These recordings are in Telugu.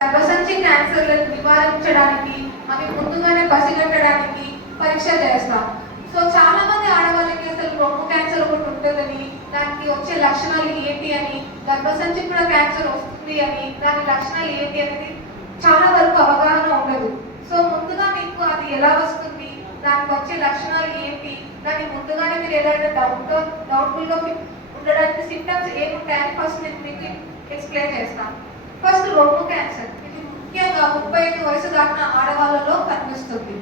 గర్భసంచి క్యాన్సర్లను నివారించడానికి అవి ముందుగానే పసిగట్టడానికి పరీక్ష చేస్తాం. సో చాలా మంది ఆడవాళ్ళకి అసలు రొమ్ము క్యాన్సర్ ఒకటి ఉంటుందని, దానికి వచ్చే లక్షణాలు ఏంటి అని, గర్భసంచి కూడా క్యాన్సర్ వస్తుంది అని, దాని లక్షణాలు ఏంటి అనేది చాలా వరకు అవగాహన ఉండదు. సో ముందుగా మీకు అది ఎలా వస్తుంది, దానికి వచ్చే లక్షణాలు ఏంటి, దాన్ని ముందుగానే మీరు ఏదైనా డౌట్ఫుల్గా ఉండడానికి సిమ్టమ్స్ ఏముంటాయని ఫస్ట్ నేను మీకు ఎక్స్ప్లెయిన్ చేస్తాను. ఫస్ట్ రొమ్ము క్యాన్సర్, ఇది ముఖ్యంగా 35 వయసు దాటిన ఆడవాళ్ళలో కనిపిస్తుంది.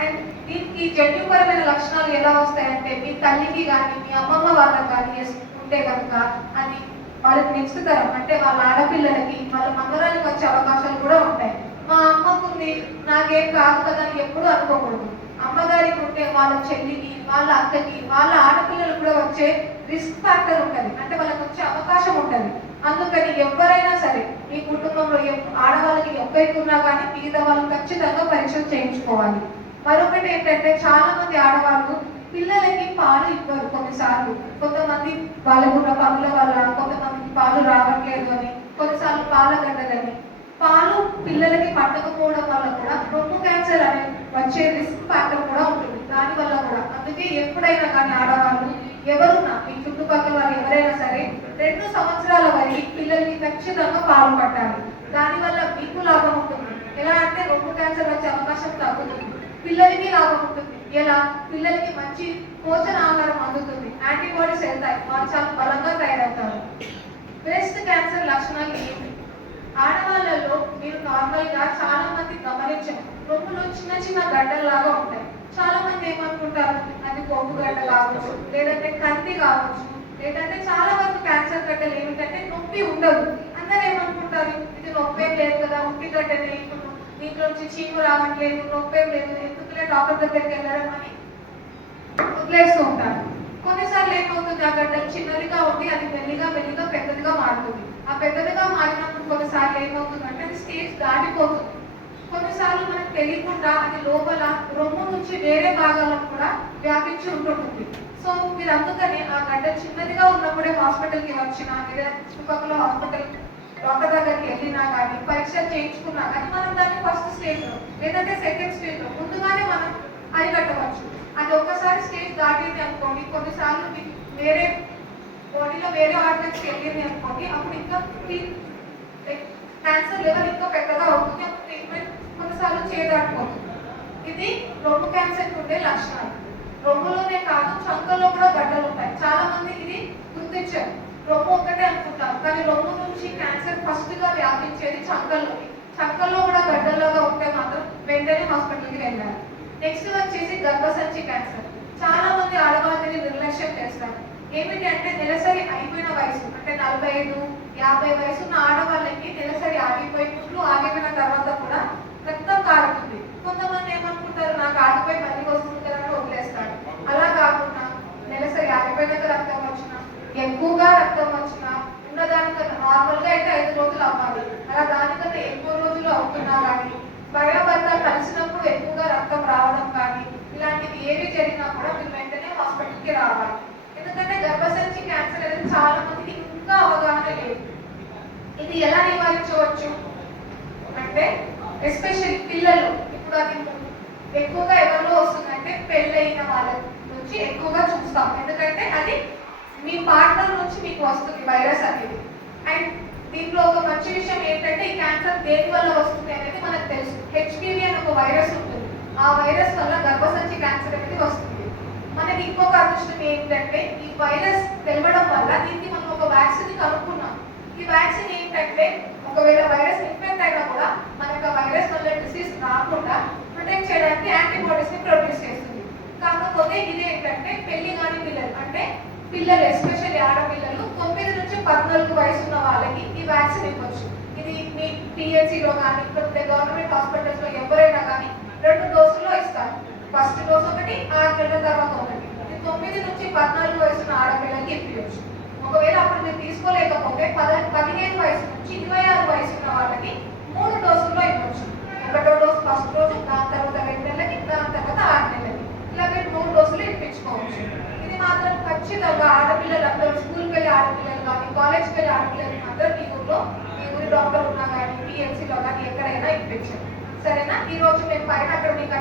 అండ్ దీనికి జన్యుపరమైన లక్షణాలు ఎలా వస్తాయంటే, మీ తల్లికి కానీ మీ అమ్మమ్మ వాళ్ళకి కానీ ఉంటే కనుక అది వాళ్ళకి నెక్స్ట్ తరం అంటే వాళ్ళ ఆడపిల్లలకి వాళ్ళ మనవరానికి వచ్చే అవకాశాలు కూడా ఉంటాయి. మా అమ్మకుంది నాకేం కాదు కదా అని ఎప్పుడూ అనుకోకూడదు. అమ్మగారికి ఉంటే వాళ్ళ చెల్లికి, వాళ్ళ అక్కకి, వాళ్ళ ఆడపిల్లలకు కూడా వచ్చే రిస్క్ ఫ్యాక్టర్ ఉంటుంది, అంటే వాళ్ళకి వచ్చే అవకాశం ఉంటుంది. అందుకని ఎవరైనా సరే ఈ కుటుంబంలో ఆడవాళ్ళకి ఎవ్వరికి ఉన్నా కానీ మిగతా వాళ్ళు ఖచ్చితంగా పరీక్షలు చేయించుకోవాలి. మరొకటి ఏంటంటే, చాలా మంది ఆడవాళ్ళు పిల్లలకి పాలు ఇవ్వరు. కొన్నిసార్లు కొంతమంది వాళ్ళకున్న పనుల వల్ల, కొంతమందికి పాలు రావట్లేదు అని, కొన్నిసార్లు పాల గడ్డలని, పాలు పిల్లలకి పట్టకపోవడం వల్ల కూడా రొమ్ము క్యాన్సర్ అనే వచ్చే రిస్క్ ఫ్యాక్టర్ కూడా ఉంటుంది దానివల్ల కూడా. అందుకే ఎప్పుడైనా కానీ ఆడవాళ్ళు ఎవరున్నా మీ చుట్టుపక్కల వాళ్ళు ఎవరైనా సరే 2 సంవత్సరాల వరకు పిల్లలకి ఖచ్చితంగా పాలు పట్టాలి. దానివల్ల మీకు లాభం ఉంటుంది. ఎలా అంటే రొమ్ము క్యాన్సర్ వచ్చే అవకాశం తగ్గుతుంది, పిల్లలకి లాభం ఉంటుంది. ఎలా? పిల్లలకి మంచి పోషణ ఆహారం అందుతుంది, యాంటీబాడీస్ వెళ్తాయి, వాళ్ళు చాలా బలంగా తయారవుతారు. బ్రెస్ట్ క్యాన్సర్ లక్షణాలు ఏంటి? ఆడవాళ్ళలో మీరు నార్మల్గా చాలా మంది గమనించారు, రొమ్ములో చిన్న చిన్న గడ్డల్లాగా ఉంటాయి. చాలా మంది ఏమనుకుంటారు, అది కొవ్వు గడ్డ కావచ్చు, లేదంటే కంది కావచ్చు, లేదంటే చాలా వరకు క్యాన్సర్ గడ్డలు ఏమిటంటే నొప్పి ఉండదు. అందరూ ఏమనుకుంటారు, ఇది నొప్పేం లేదు కదా, ఉట్టి గడ్డనే, దీంట్లో నుంచి చీము రావట్లేదు, నొప్పేం లేదు, ఎందుకులే డాక్టర్ దగ్గరికి వెళ్ళడం అని వదిలేస్తూ ఉంటారు. కొన్నిసార్లు ఏమవుతుంది, ఆ గడ్డలు చిన్నదిగా ఉండి అది మెల్లిగా మెల్లిగా పెద్దదిగా మారుతుంది. ఆ పెద్దదిగా మారినప్పుడు కొన్నిసార్లు ఏమవుతుందంటే అది స్టేజ్ దాటిపోతుంది. కొన్నిసార్లు మనకు తెలియకుండా అది లోపల రొమ్ము నుంచి వేరే భాగాలకు కూడా వ్యాపించి ఉంటుంటుంది. సో మీరు అందుకని ఆ గడ్డ చిన్నదిగా ఉన్నప్పుడే హాస్పిటల్కి వచ్చినా, లేదా చుట్టుపక్కల హాస్పిటల్ డాక్టర్ దగ్గరికి వెళ్ళినా కానీ, పరీక్ష చేయించుకున్నా కానీ మనం దాన్ని ఫస్ట్ స్టేజ్లో లేదంటే సెకండ్ స్టేజ్లో ముందుగానే మనం అరికట్టవచ్చు. అది ఒక్కసారి స్టేజ్ దాటింది అనుకోండి, కొన్నిసార్లు వేరే బాడీలో వేరే ఆర్గన్స్ వెళ్ళింది అనుకోండి, అప్పుడు ఇంకా క్యాన్సర్ లెవెల్ ఇంకా పెద్దగా అవుతుంది. అప్పుడు ట్రీట్మెంట్ కొన్నిసార్లు చేయదాటిపోతుంది. ఇది రొమ్ము క్యాన్సర్ ఉండే లక్షణాలు. రొమ్ములోనే కాదు, చంకలో కూడా గడ్డలు ఉంటాయి. చాలా మంది ఇది గుర్తించారు, రొమ్ము ఒకటే అనుకుంటారు, కానీ రొమ్ము నుంచి క్యాన్సర్ ఫస్ట్ గా వ్యాపించేది చంకల్లోకి. చంకల్లో కూడా గడ్డల్లాగా ఉంటే మాత్రం వెంటనే హాస్పిటల్కి వెళ్ళాలి. నెక్స్ట్ వచ్చేసి గర్భసంచి క్యాన్సర్. చాలా మంది ఆడవాళ్ళని నిర్లక్ష్యం చేస్తారు. ఏమిటి అంటే, నెలసరి అయిపోయిన వయసు అంటే 45, 50 వయసున్న ఆడవాళ్ళకి నెలసరి ఆగిపోయి పుట్లు ఆగిపోయిన తర్వాత కూడా రక్తం కారుతుంది. కొంతమంది ఏమనుకుంటారు, నాకు ఆగిపోయి మళ్ళీ వస్తుంది కదా అని వదిలేస్తాడు. అలా కాకుండా నెలసరి ఆగిపోయినాక రక్తం వచ్చినా, ఎక్కువగా రక్తం వచ్చినా, ఉన్నదానికన్నా నార్మల్గా అయితే 5 రోజులు అవ్వాలి, అలా దానికన్నా ఎక్కువ రోజులు అవుతున్నా కానీ, భర్త కలిసినప్పుడు ఎక్కువగా రక్తం రావడం కానీ, ఇలాంటివి ఏవి జరిగినా కూడా మీరు వెంటనే హాస్పిటల్కి రావాలి. ఎందుకంటే గర్భసంచి క్యాన్సర్ అనేది చాలా మందికి ఇంకా అవగాహన లేదు. ఇది ఎలా నివారించవచ్చు అంటే, ఎస్పెషల్లీ పిల్లలు. ఇప్పుడు అది ఎక్కువగా ఎవరిలో వస్తుందంటే పెళ్ళైన వాళ్ళ నుంచి ఎక్కువగా చూస్తాం. ఎందుకంటే అది మీ పార్ట్నర్ నుంచి మీకు వస్తుంది వైరస్ అనేది. అండ్ దీంట్లో ఒక మంచి విషయం ఏంటంటే, ఈ క్యాన్సర్ దేని వల్ల వస్తుంది అనేది మనకు తెలుసు. హెచ్పివి అని ఒక వైరస్ ఉంటుంది, ఆ వైరస్ వల్ల గర్భసంచి క్యాన్సర్ అనేది వస్తుంది. మనకి ఇంకొక అదృష్టం ఏంటంటే, ఈ వైరస్ తెలవడం వల్ల దీనికి మనం ఒక వ్యాక్సిన్ కనుక్కున్నాం. ఈ వ్యాక్సిన్ ఏంటంటే, ఒకవేళ వైరస్ ఇన్ఫెక్ట్ అయినా కూడా మనకు ఆ వైరస్ వల్ల డిసీజ్ రాకుండా ప్రొటెక్ట్ చేయడానికి యాంటీబాడీస్ ని ప్రొడ్యూస్ చేస్తుంది. కాకపోతే ఇది ఏంటంటే, పెళ్లి కాని పిల్లలు అంటే పిల్లలు, ఎస్పెషల్లీ ఆడపిల్లలు 9 నుంచి 14 వయసు ఉన్న వాళ్ళకి ఈ వ్యాక్సిన్ ఇవ్వచ్చు. ఇది మీ పిహెచ్సిలో కానీ, లేకపోతే గవర్నమెంట్ హాస్పిటల్స్ లో ఎవరైనా కానీ 2 డోసుల్లో ఇస్తారు. ఫస్ట్ డోస్ ఒకటి, 6 నెలల తర్వాత ఒకటి. ఇది 9 నుంచి 14 వయసున్న ఆడపిల్లలకి ఇవ్వచ్చు. ఒకవేళ అప్పుడు మీరు తీసుకోలేకపోతే 15 వయసు నుంచి 26 వయసు ఉన్న వాళ్ళకి 3 డోసుల్లో ఇవ్వచ్చు. ఒకటో డోస్ ఫస్ట్ రోజు, దాని తర్వాత 2 నెలలకి, దాని తర్వాత 6 నెలలకి, ఇలా మీరు 3 డోసులు ఇప్పించుకోవచ్చు. ఇది మాత్రం ఖచ్చితంగా ఆడపిల్లలు అందరూ, స్కూల్కి వెళ్ళి ఆడపిల్లలు కానీ, కాలేజ్కి వెళ్ళి ఆడపిల్లలు అందరూ మీ ఊరిలో, మీ ఊరి డాక్టర్ ఉన్నా కానీ, పిహెచ్సిలో కానీ బెనిఫిట్స్. సరేనా? ఈ రోజు మేము పైన అక్కడ మీకు